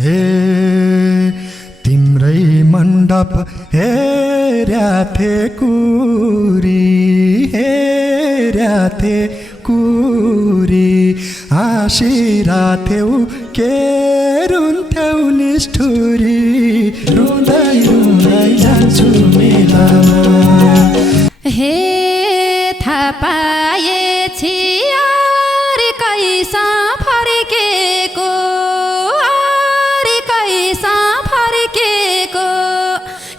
हे तिम्रै मण्डप हेर्याथे कुरी हेर्याथे कुरी हाँसिराथ्यौ के रुन्थ्यौ निष्ठुरी रुँदै रुँदै जान्छु मेलामा हे थाहा पाएछि अर्कैसा फर्केको अर्कैसा फर्केको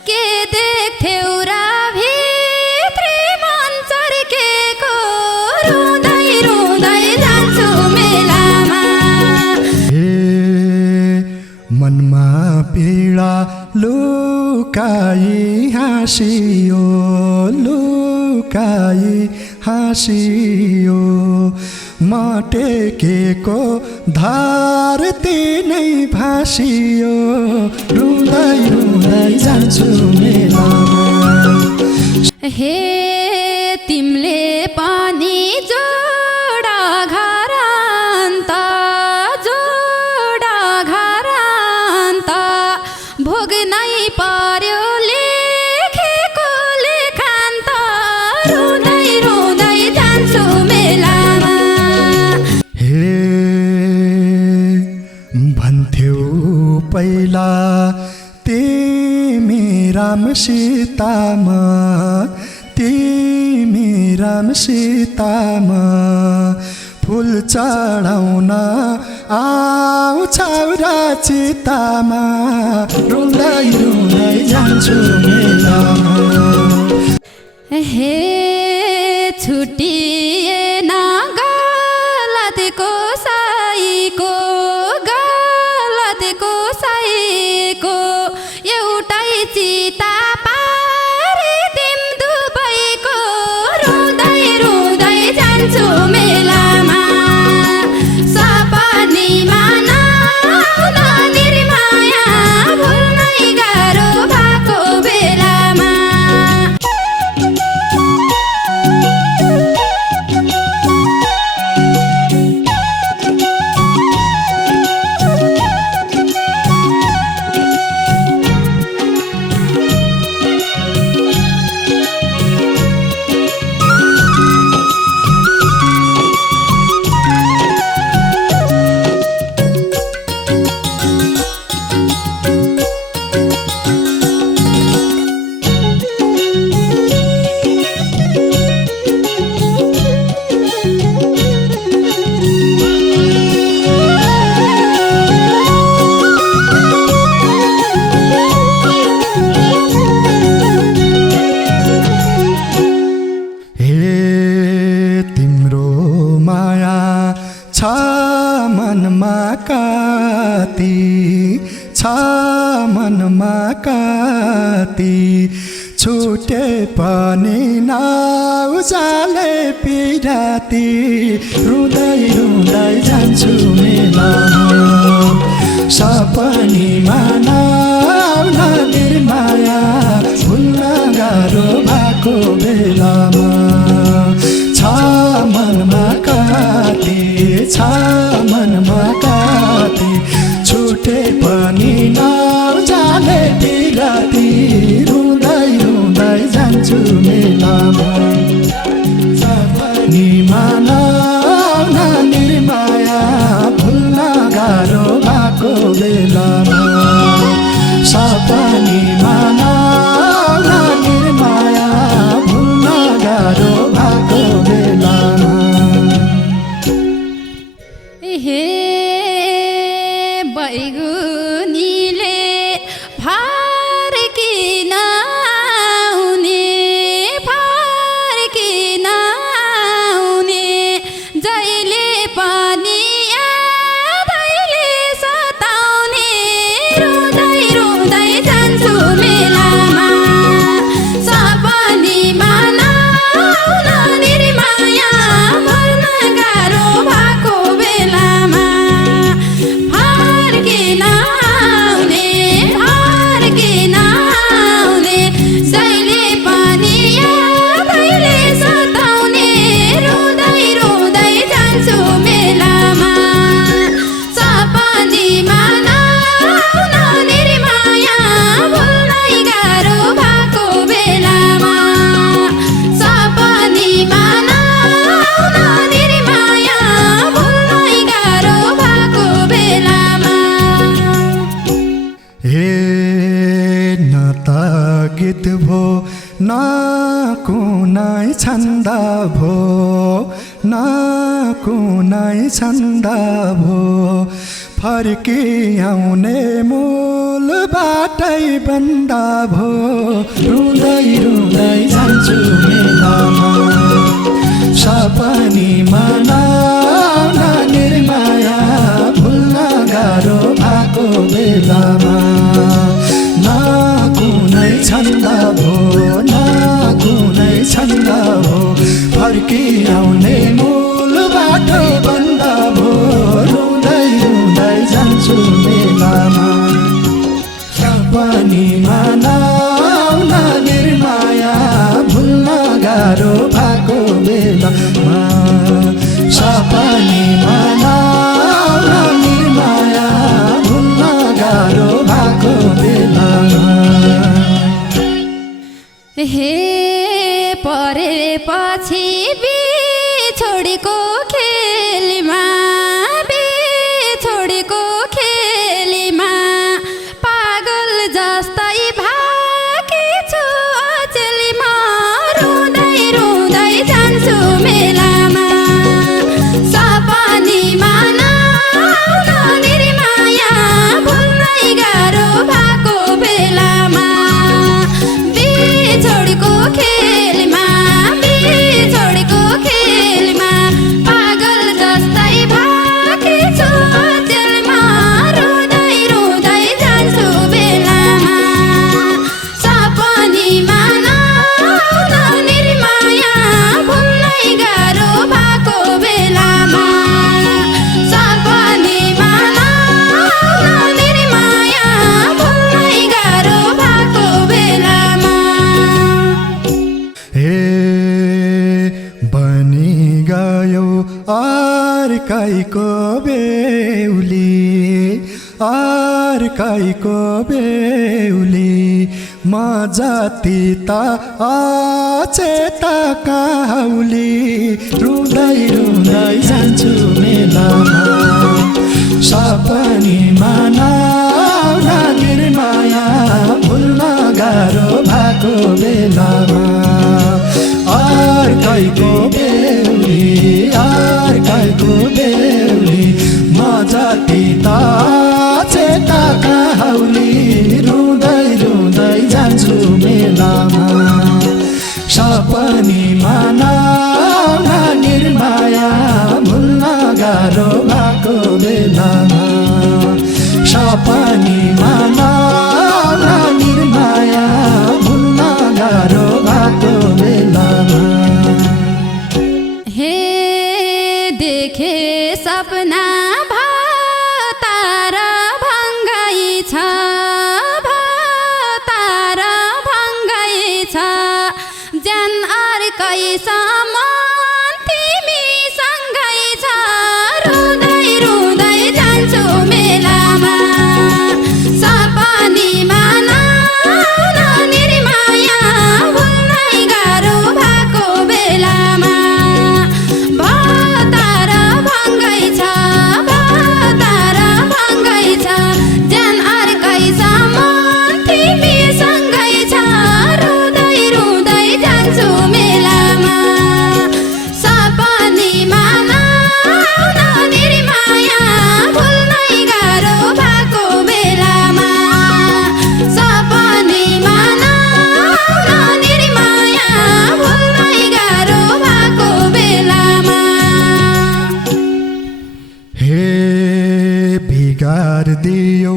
के देख्थ्यौ र भित्री मन चर्केको रुँदै रुँदै जान्छु मेलामा हे मनमा पीडा लुकाई हाँसियो लुकाई हाँसियो मटेकेको धरती नै भासियो रुँदै रुँदै जान्छु मेलामा हे तिमीले पनि जोडा घरान्त भोग्नै पर्यो लेखेको लेखान्त रुँदै रुँदै जान्छु मेलामा हे भन्थ्यौ पहिला तिमी राम सीतामा तिमी राम सीतामा फुल चढाउन आउँछौ र चितामा रुँदै रुँदै जान्छु मेलामा हे छुटिएन गलतको साईको एउटै चिता पारे तिम दुबैको रुँदै रुँदै जान्छु मेलामा सपनीमा नआउन निर्माया भुल्नै गाह्रो भएको बेलामा छ मनमा काती छुटे पनि नउजाले पिराती रुँदै रुँदै जान्छु मेलामा सपनीमा नआउन निर्माया भुल्न गाह्रो भएको बेलामा छ मनमा काती छ मनमा काती छुटे पनि नउजाले पिराती रुँदै रुँदै जान्छु मेलामा सपनीमा नआउन निर्माया भुल्न गाह्रो भएको बेलामा सपनीमा नआउन निर्माया भुल्न गाह्रो भएको बेलामा हे बैगुनीले फर्किन आउने जहिले पनि यादैले सताउने रुँदै रुँदै जान्छु मेलामा सपनीमा नआउन निर्माया भुल्न गाह्रो भएको बेलामा फर्किन न कुनै छन्द भो न कुनै छन्द भो फर्की आउने मूल बाटै बन्द भो रुँदै रुँदै जान्छु मेलामा सपनीमा नआउन निर्माया भुल्न गाह्रो भएको बेलामा न कुनै छन्द भो न कुनै छन्द भो फर्की आउने मूल बाटो बन्द भो रुँदै रुँदै जान्छु मेलामा सपनीमा नआउन निर्माया भुल्न गाह्रो भएको बेलामा सपनीमा नआउन निर्माया भुल्न गाह्रो भएको बेलामा हे परेपछि बिछोडेको खेलमा बिछोडेको खेलमा पागल जस्तै भाकी छु अचेलमा रुँदै रुँदै जान्छु मेलामा सपनीमा नआउन निर्माया भुल्नै गाह्रो भएको बेलामा बिछोडेको खेलमा बिछोडेको खेलमा पागल जस्तै भाकी छु अचेलमा रुँदै रुँदै जान्छु बेलामा सपनीमा नआउन निर्माया भुल्नै गाह्रो भएको बेलामा सपनीमा नआउन निर्माया भुल्नै गाह्रो भएको बेलामा हे बनी गयो अर्कैको बेउली अर्कैको बेउली म जति त अचेता काउली रुँदै रुँदै जान्छु मेलामा सपनीमा नआउन निर्माया भुल्न गाह्रो भएको बेलामा अर्कैको बेउली अर्कैको बेउली म जति त चेता काउली रुँदै रुँदै जान्छु मेलामा सपनीमा नआउन निर्माया भुल्न गाह्रो भएको बेलामा सपनीमा नआउन निर्माया भुल्न गाह्रो भएको बेलामा हे देखे सपना तारा भङ्गाइ छ तारा भङ्गाइ छ ज्यान अर्कैसम्म तिमी सँगै छ रुँदै रुँदै जान्छु मेलामा सपनीमा नआउन निर्माया भुल्नै गाह्रो भएको बेलामा तारा भङ्गाइ छ तारा भङ्गाइ छ ज्यान अर्कैसम्म तिमी सँगै छ रुँदै रुँदै जान्छु मेलामा सपनीमा नआउन निर्माया भुल्नै गाह्रो भएको बेलामा सपनीमा नआउन निर्माया भुल्नै गाह्रो भएको बेलामा हे बिगारिदियो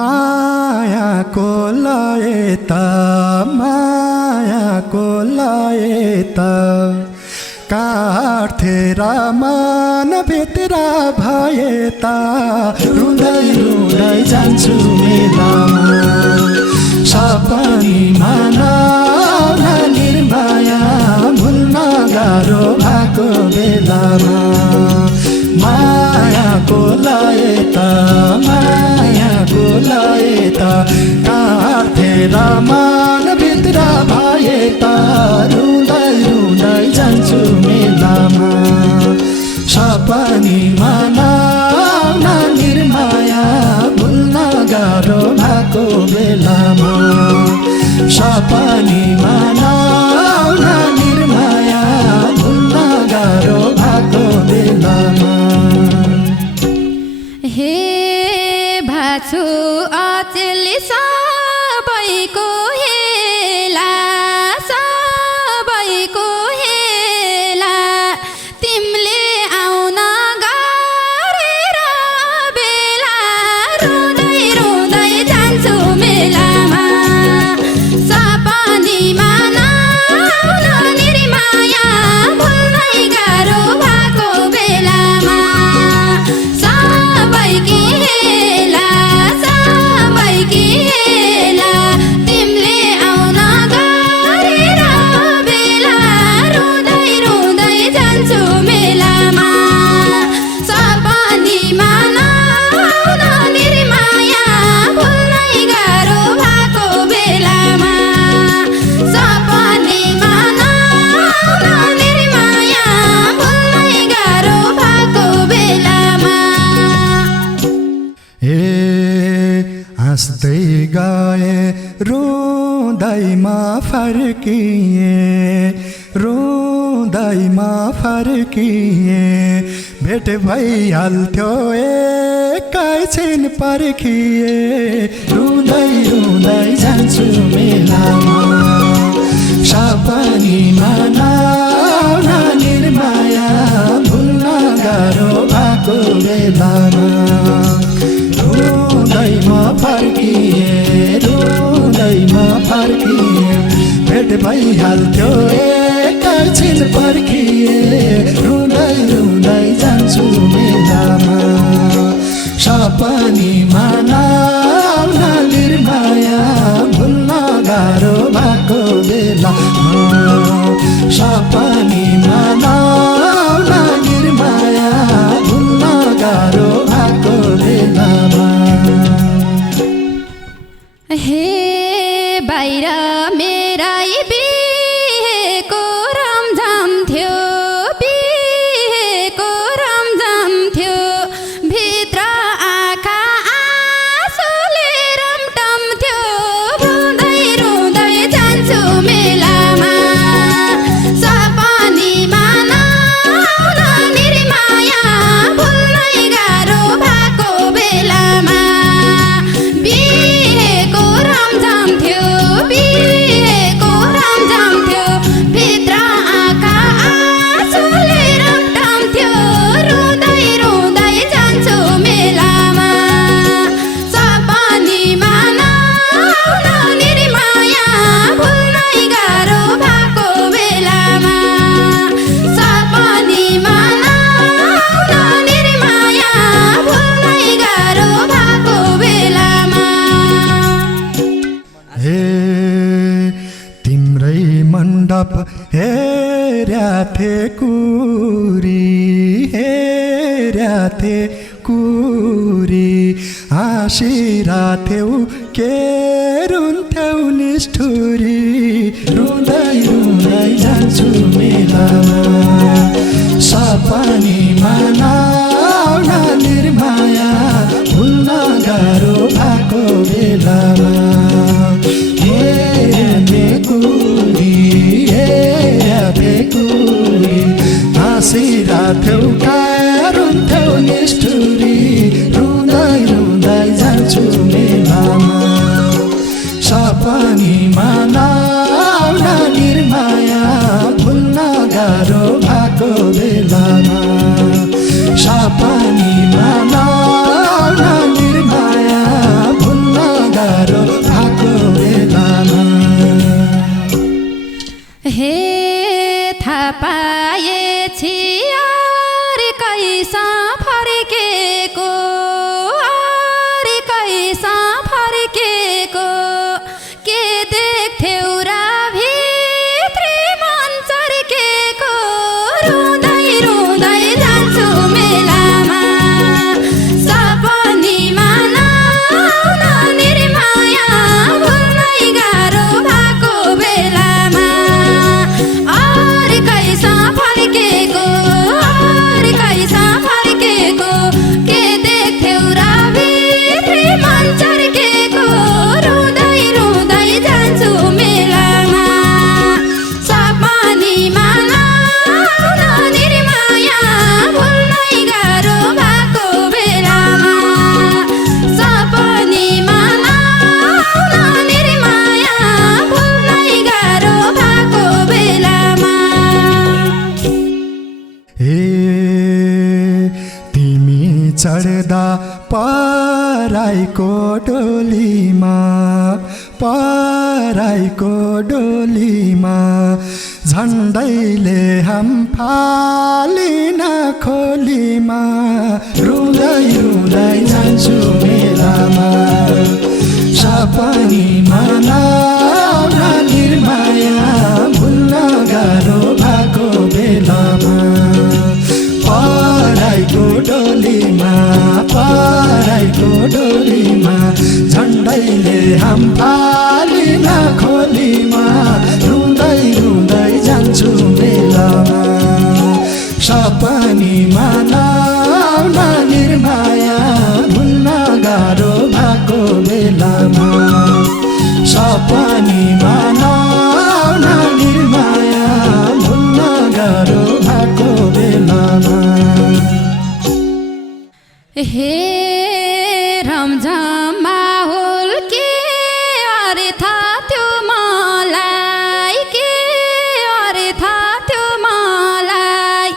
मायाको लयता मायाको लयता काटेर मन भित्र भए त रुँदै रुँदै जान्छु मेलामा सपनीमा नआउन निर्माया भुल्न गाह्रो भएको बेलामा मायाको लयता मायाको लयता काटेर मन भित्र भए त रुँदै रुँदै जान्छु मेलामा सपनीमा नआउन निर्माया भुल्न गाह्रो भएको बेलामा सपनीमा छु अचेल सबैको हेला सबैको हेला तिमीले आउन गरेर बेला रुँदै रुँदै जान्छु मेलामा सपनीमा नआउन निर्माया भुल्नै गाह्रो भएको बेलामा सबैकी हेला सबैकी हेला तिमीले आउन गरेर बेला रुँदै रुँदै जान्छु मेलामा सपनीमा नआउन निर्माया भुल्नै गाह्रो भएको बेलामा सपनीमा नआउन निर्माया भुल्नै गाह्रो भएको बेलामा हाँस्दै गए रुँदैमा फर्किए रुँदैमा फर्किए भेट भइहाल्थ्यो एकैछिन पर्खिए रुँदै रुँदै जान्छु मेलामा सपनीमा नआउन निर्माया भुल्न गाह्रो भएको बेलामा रुँदैमा फर्किए भेट भइहाल्थ्यो एकैछिन पर्खिए रुँदै रुँदै जान्छु मेलामा सपनीमा नआउन निर्माया भुल्न गाह्रो भएको बेलामा सपनीमा नआउन निर्माया भुल्न गाह्रो भएको बेलामा हे बाहिर मेरा बिहेको रमझम थियो बिहेको रमझम थियो भित्र आँखा आँसुले रमटम थियो रुँदै रुँदै जान्छु मेलामा सपनीमा नआउन निर्माया भुल्नै गाह्रो भएको बेलामा बिहेको रमझम थियो बिहेको रमझम थियो भित्र आँखा आँसुले रमटम थियो रुँदै रुँदै जान्छु मेलामा सपनीमा नआउन निर्माया भुल्नै गाह्रो भएको बेलामा सपनीमा नआउन निर्माया भुल्नै गाह्रो भएको बेलामा तिम्रै मण्डप हेर्याथे कुरी हाँसिराथ्यौ के रुन्थ्यौ निष्ठुरी रुँदै रुँदै जान्छु मेलामा सपनीमा नआउन निर्माया भुल्न गाह्रो भएको बेलामा हाँसिराथ्यौ रुन्थ्यौ निष्ठुरी रुँदै रुँदै जान्छु मेलामा सपनीमा नआउन निर्माया भुल्न गाह्रो भएको बेलामा सपनीमा नआउन निर्माया भुल्न डोलीमा पराईको डोलीमा झन्डैले हम फालिन खोलीमा रुँदै रुँदै जान्छु मेलामा सपनीमा नआउन निर्माया भुल्न गाह्रो भएको बेलामा पराईको डोलीमा झन्डैले हम फालिन खोलीमा रुँदै रुँदै जान्छु मेलामा सपनीमा नआउन निर्माया भुल्न गाह्रो भएको बेलामा सपनीमा नआउन निर्माया भुल्न गाह्रो भएको बेलामा हे रमझम माहौल के अरे थाहा त्यो मलाई के अरे थाहा त्यो मलाई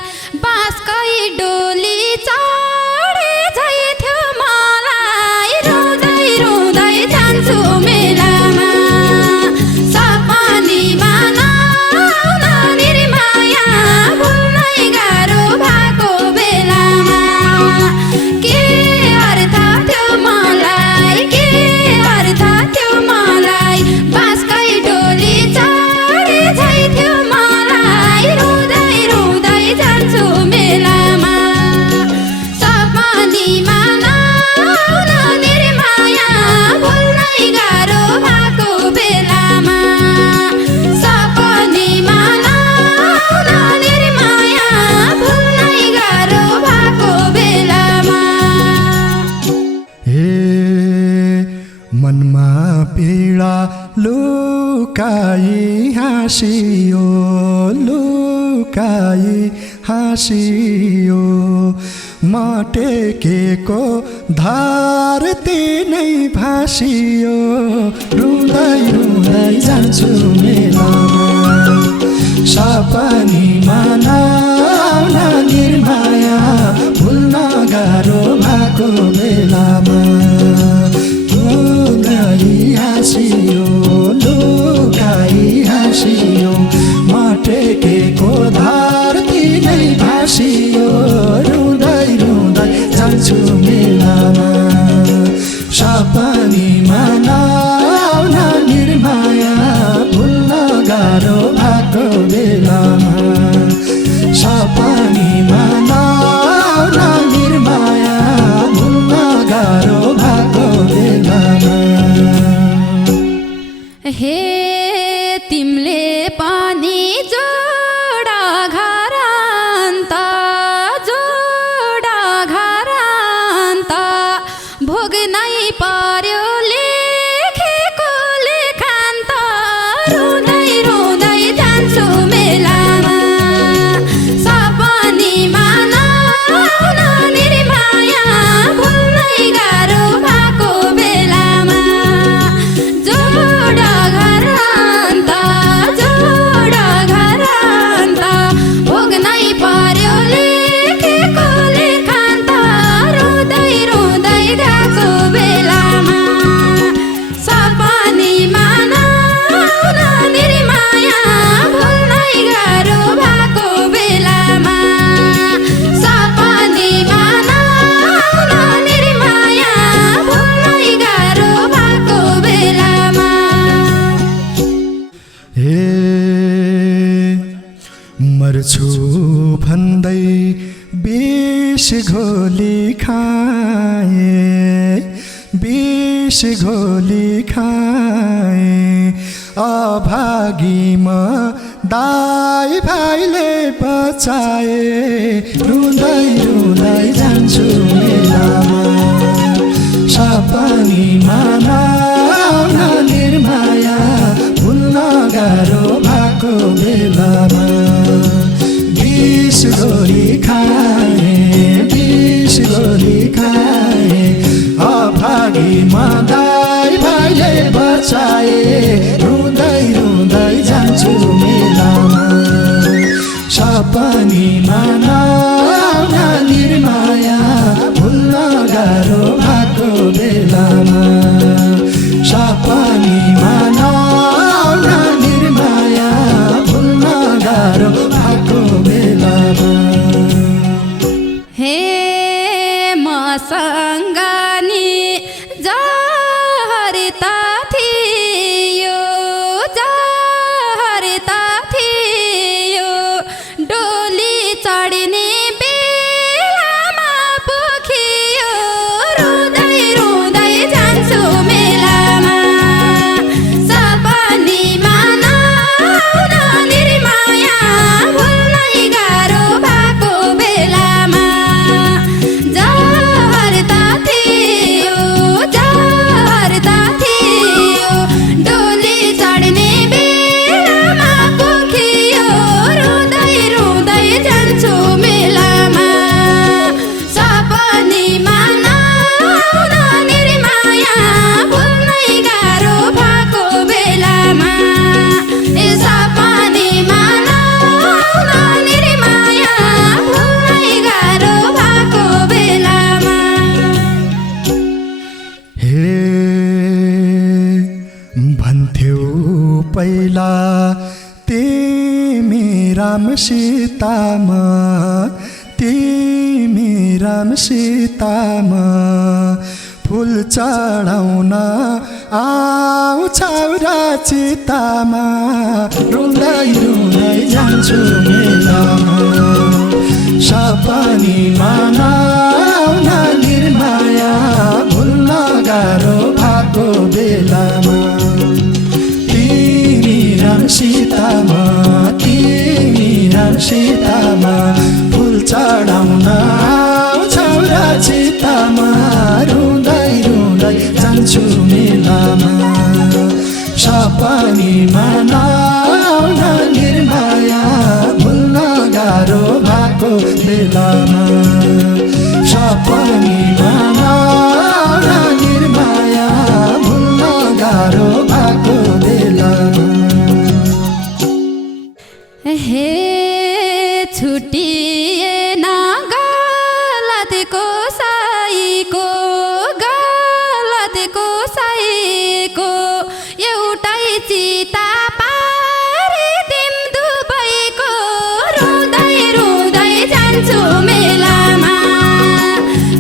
बाँसकै डोली चढे झै थियो मलाई रुँदै रुँदै जान्छु मेलामा सपनीमा नआउन निर्माया भुल्नै गाह्रो भएको बेलामा के अर्थ थियो मलाई के अर्थ थियो मलाई बाँसकै डोली चढे झै थियो मलाई रुँदै रुँदै जान्छु मेलामा सपनीमा नआउन निर्माया भुल्नै गाह्रो भएको बेलामा सपनीमा नआउन निर्माया भुल्नै गाह्रो भएको बेलामा हे मनमा पीडा लुकाई हाँसियो मटेकेको धरती नै भासियो रुँदै रुँदै जान्छु मेलामा सपनीमा नआउन निर्माया भुल्न गाह्रो भएको बेलामा लुकाई हाँसियो मटेकेको धरती नै भासियो रुँदै रुँदै जान्छु मेलामा सपनीमा नआउन निर्माया भुल्न गाह्रो भएको बेलामा सपनीमा नआउन निर्माया भुल्न गाह्रो भएको बेलामा हे तिमीले पनि जोडा घरान्त भोग्नै पर्यो लेखेको लेखान्त रुँदै रुँदै जान्छु मेलामा सपनीमा नआउन निर्माया भुल्नै गाह्रो भएको बेलामा जोडा घरान्त भोग्नै पर्यो लेखेको लेखान्त रुँदै रुँदै गएको बेलामा सपनीमा नआउन निर्माया भुल्नै गाह्रो भएको बेलामा सपनीमा नआउन निर्माया भुल्नै गाह्रो भएको बेलामा हे मर्छु भन्दै विष घोली खाए अभागी म दाइ भाइले बचाए रुँदै रुँदै जान्छु मेलामा सपनीमा नआउन निर्माया भुल्न गाह्रो भएको बेलामा विष गोली खाए अभागी म दाइ भाइले बचाए रुँदै रुँदै जान्छु मेलामा सपनीमा नआउन निर्माया भुल्न गाह्रो भएको बेलामा सपनीमा नआउन निर्माया भुल्न गाह्रो भएको बेलामा हे मसँग नि जहरता थियो जहरता थियो डोली चढ्ने बेलामा पोखियो रुँदै रुँदै जान्छु मेलामा सपनीमा नआउन निर्माया भुल्नै गाह्रो भएको बेलामा जहरता थियो जहरता थियो डोली चढ्ने बेलामा पोखियो रुँदै रुँदै जान्छु मेलामा सपनीमा नआउन निर्माया भुल्नै गाह्रो भएको बेलामा ए सपनीमा नआउन निर्माया भुल्नै गाह्रो भएको बेलामा हे भन्थ्यौ पहिला तिमी रामसीतामा तिमी रामसीतामा फुल चढाउन आउँछौ र चितामा रुँदै रुँदै जान्छु मेलामा सपनीमा नआउन निर्माया भुल्न गाह्रो भएको बेलामा तिमी रामसीतामा तिमी रामसीतामा फुल चढाउन आउँछौ र चितामा रुँदै रुँदै जान्छु मेलामा सपनीमा नआउन निर्माया भुल्न गाह्रो भएको बेलामा सपनीमा नआउन निर्माया भुल्न गाह्रो भएको बेलामा हे छुटिएन गलतको साईको एउटै चिता पारिदिम दुबैको रुँदै रुँदै जान्छु मेलामा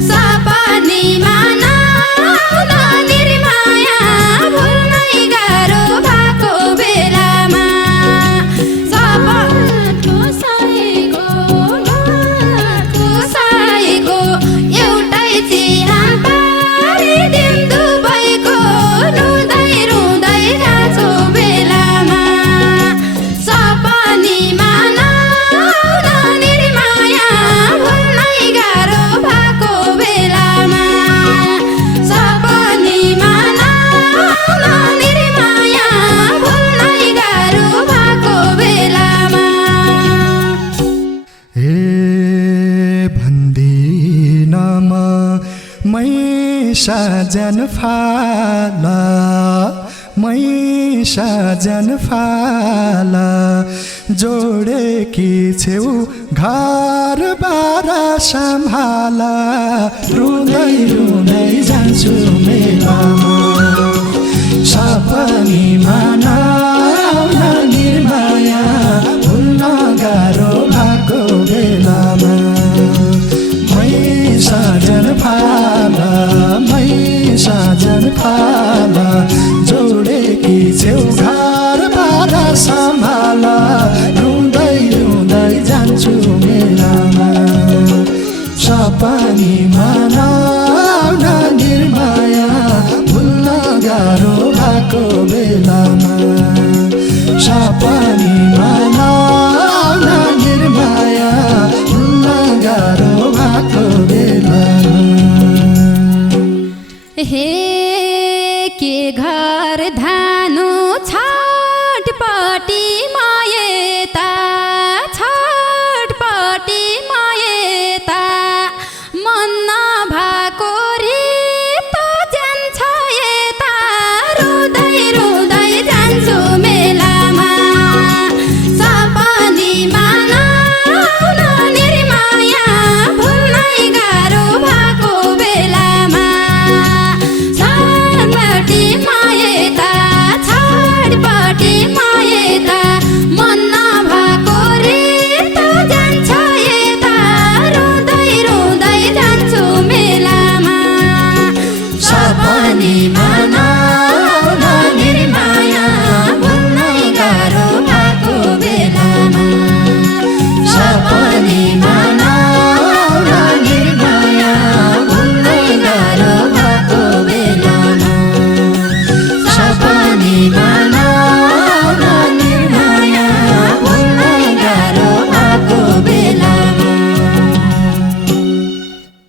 सपनीमा नआउन निर्माया भुल्नै गाह्रो भएको बेलामा सपनाको साईको एउटै चिता पारिदिम दुबैको रुँदै रुँदै जान्छु बेलामा सपनीमा नआउन निर्माया भुल्नै गाह्रो भएको बेलामा सपनीमा नआउन निर्माया भुल्नै गाह्रो भएको बेलामा हे भन्दिनमा मै साजन फाला मै साजन फाला जोडेकी छेउ घर बार सम्हाला रुँदै रुँदै जान्छु मेलामा सपनीमा नआउन निर्माया भुल्न गाह्रो भएको बेलामा मै साजन फाला मै साजन फाला जोडेकी छेउ घर बार सम्हाला रुँदै रुँदै जान्छु मेलामा सपनीमा नआउन निर्माया भुल्न गाह्रो भएको बेलामा सपनीमा नआउन निर्माया भुल्न गाह्रो भएको बेलामा हे के घर धानु छटपटी मायेता मन नभएको रितो जान्छ यता रुँदै